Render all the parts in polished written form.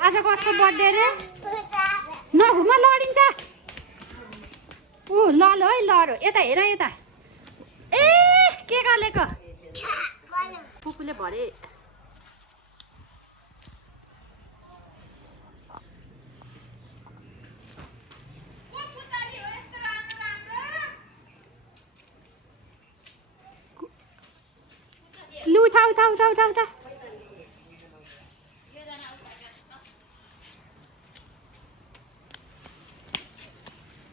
आज कसको बर्थडे रे नघुम लडिन्छ ऊ ल ल है ल यता हेर यता ए के गालेको पुपुले भरे लु उठा उठा उठा उठा उठा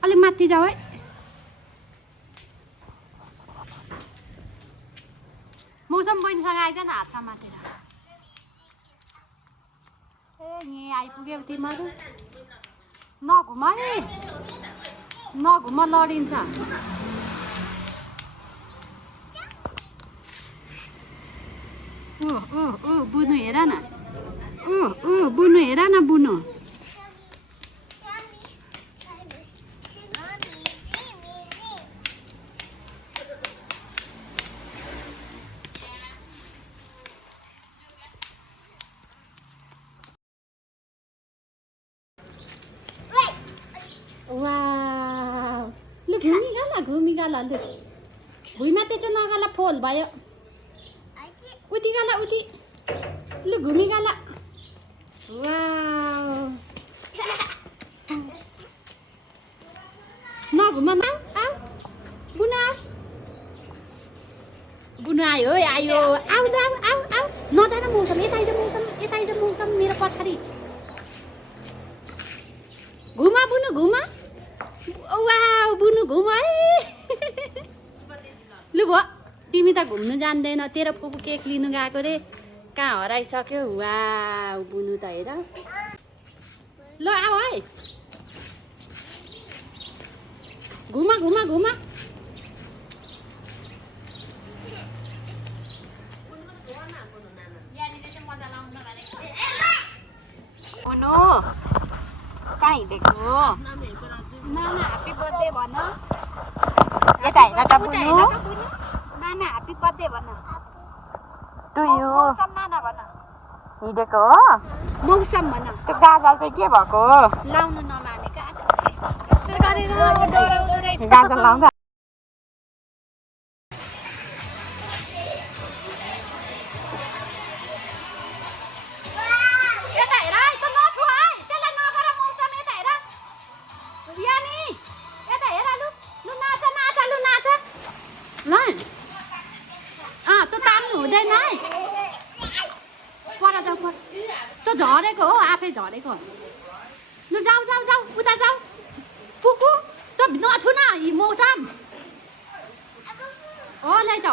अलिक माथि जाऊ है मौसम बहिनीसँग आइज न हात समातेर ए यहाँ आइपुग्यो तिमीहरू नघुम है नघुम लडिन्छ बुनु हेर न बुनु हेर न बुनु लु घुमी गाला लु भुइँमा त्यो चाहिँ नगाला फोल भयो उति गाला उति लु घुमी गाला नघुम न आऊ बुनु बुनु आयो है आयो आऊ आऊ आऊ आऊ नजान मौसम यता आइज मौसम मेरो पछाडि घुमा बुनु घुमा वाउ बुनु घुम है लु भयो तिमी त घुम्नु जान्दैन तेरो फुपू केक लिनु गएको रे कहाँ हराइसक्यो वाउ बुनु त हेर ल आऊ है घुमा घुमा घुमा बुनु कहाँ हिँडेको नाना ह्याप्पी बर्थडे भन यता हेर त बुनु नाना ह्याप्पी बर्थडे भन टु यु मौसम नाना भन हिँडेको हो मौसम भन त्यो गाजल चाहिँ के भएको लाउनु नमानेको गाजल लाउँदा त झरेको हो आफै झरेको लु जाऊ जाऊ जाऊ उता जाऊ पुकु त नछु न मौसम हो लैजा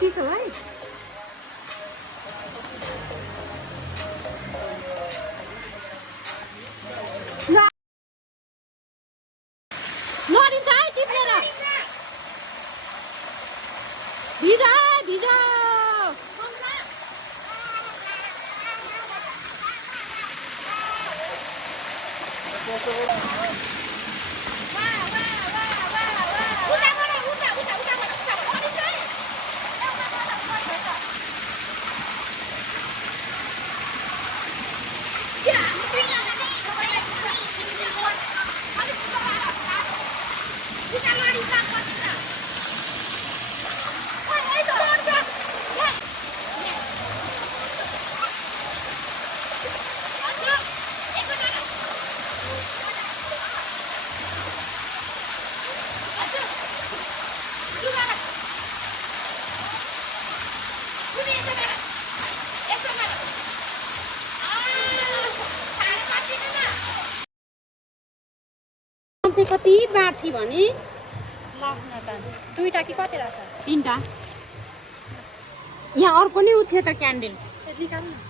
चिसो है लडिन्छ है टिपेर भिजा भिजा कति बाठी भने दुईटा कि कति रहेछ तीनटा यहाँ अर्को नि उठ्यो त क्यान्डल निकाल न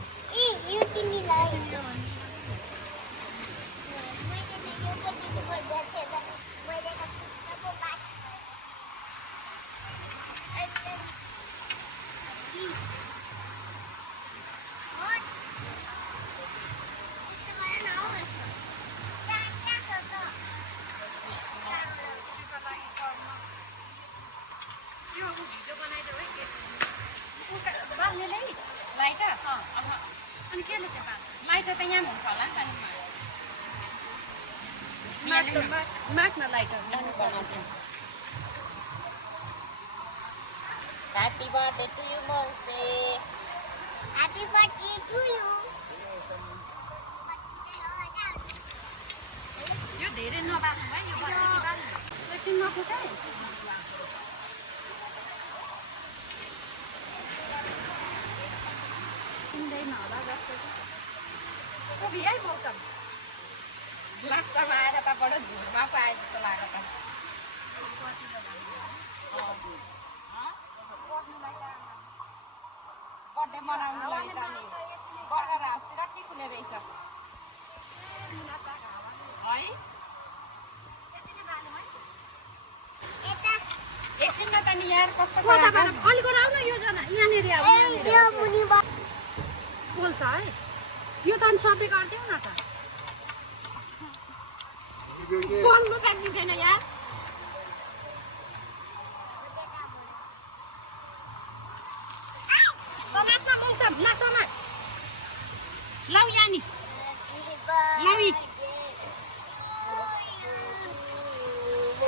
लाइटर अनि के लेख्यो बात लाइटर त यहाँ हुन्छ होला नि त माग्न लाइटर बनाउँछु Happy birthday to you, Monse. Happy birthday to you. यो धेरै नबार्नु भयो यो बर्थडे बार्नु एकछिन नफुट है किन्दैन होला जस्तो कोही है मौसम लास्टमा आएर त बडो झुलमा पो आए जस्तो लाग्यो त बर्थडे मनाउनुलाई त नि बर्गर हाउसतिर के खुले रहेछ है एकछिन न त नि यार कस्तो अलिक आउन यो जना यहाँनिर बोल्छ है यो त अनि सबै गरिदेऊ न त बोल्नु त दिँदैन यार समात्न मौसम ला समात लौ यानी लौ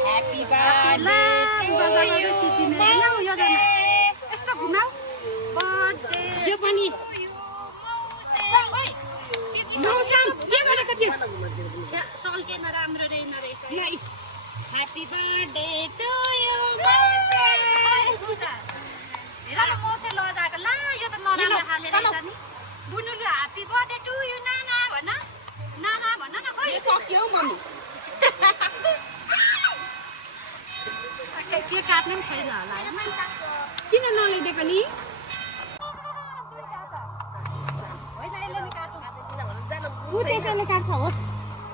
Happy birthday यस्तो घुमाऊ बर्थडे यो पनि मौसम के गरेको थियो सल्केन राम्रो रहेन रहेछ Happy birthday to you हेर म चाहिँ लजाएको ला यो त नराम्रो खाले रहेछ नि बुनुले ह्यापी बर्थडे टु यु नाना भन न खोइ यो सक्यो मम्मी के काट्नु पनि छैन होला किन नलिदिएको नि होइन यसले नै काट्नु ऊ त्यसैले काट्छ होस्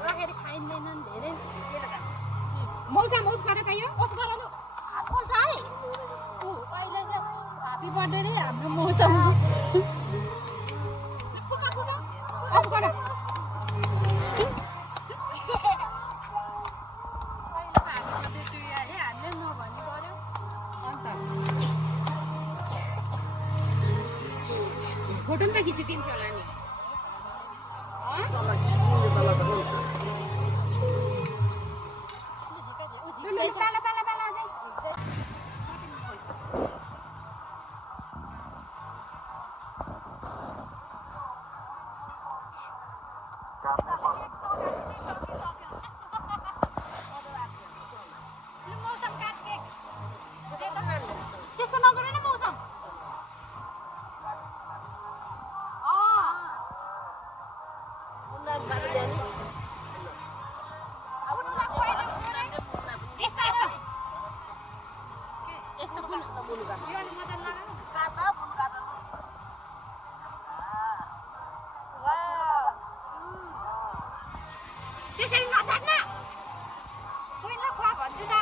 राखेर खाइँदैनन् धेरै मौसम ओफ गर त यो ओफ गर न बोल्छ है अहिले चाहिँ ह्यापी बर्थडे रे हाम्रो मौसम ओफ गर फोटो पनि त खिचिदिन्थ्यो होला नि पाला पाला पाला अझै त्यस्तो नगर न मौसम त्यसरी नछाड्न पहिला खुवा भन्छु त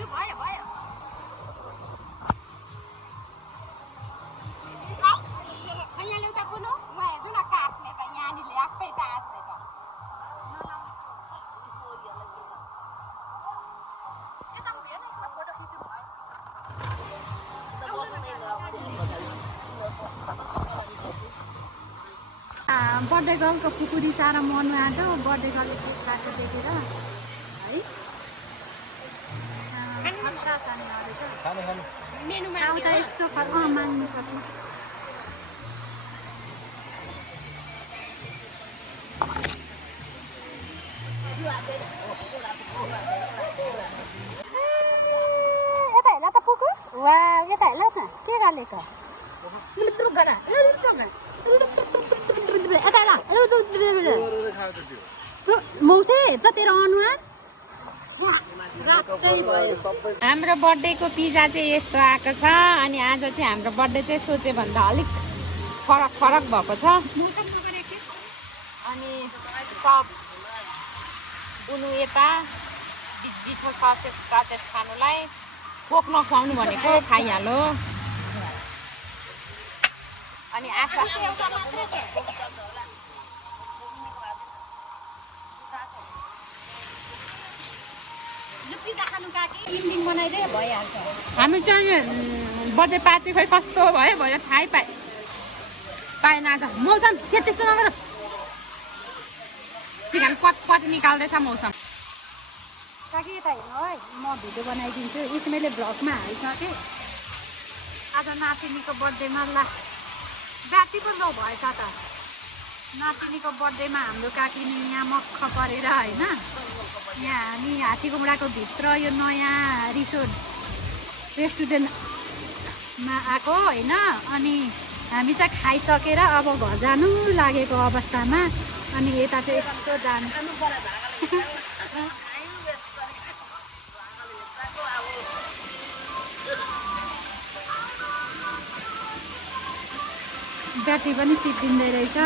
यो भयो भयो यहाँ ल्याउँदा पुनु उहाँ हेर्नु न काट्ने त यहाँनिर आफै त आँट्दैछ बर्थडे गर्लको खुकुरी सारा मर्नु आएको बर्थडे गर्लले केक काटेर देखेर है हल्का सानो रहेछ मेनुमा आउँदा यस्तो खालको माग्नु पर्छ यता हेर त पुगु वा यता हेर न के गाले त मौसे त तेरो अनुहार हाम्रो बर्थडेको पिज्जा चाहिँ यस्तो आएको छ अनि आज चाहिँ हाम्रो बर्थडे चाहिँ सोचे भन्दा अलिक फरक फरक भएको छ अनि सब बुनु यता बिजी छ सचेत सचेत खानुलाई कोक नखुवाउनु भनेको खाइहाल्यो अनि आशा हामी चाहिँ बर्थडे पार्टी खै कस्तो भयो थाहै पाएँ पाएन आज मौसम त्यस्तो नगर सिगान पत निकाल्दैछ मौसम काकी यता हेर्नु है म भिडियो बनाइदिन्छु इसमेले भ्लगमा हालिसकेँ आज नातिनीको बर्थडेमा ला ब्याट्री पो लो भएछ त नातिनीको बर्थडेमा हाम्रो काकीनी यहाँ मक्ख परेर होइन यहाँ हामी हात्तीघुम्राको भित्र यो नयाँ रिसोर्ट रेस्टुरेन्टमा आएको होइन अनि हामी चाहिँ खाइसकेर अब घर जानु लागेको अवस्थामा अनि यता चाहिँ यस्तो जानु ब्याट्री पनि सिद्धिँदै रहेछ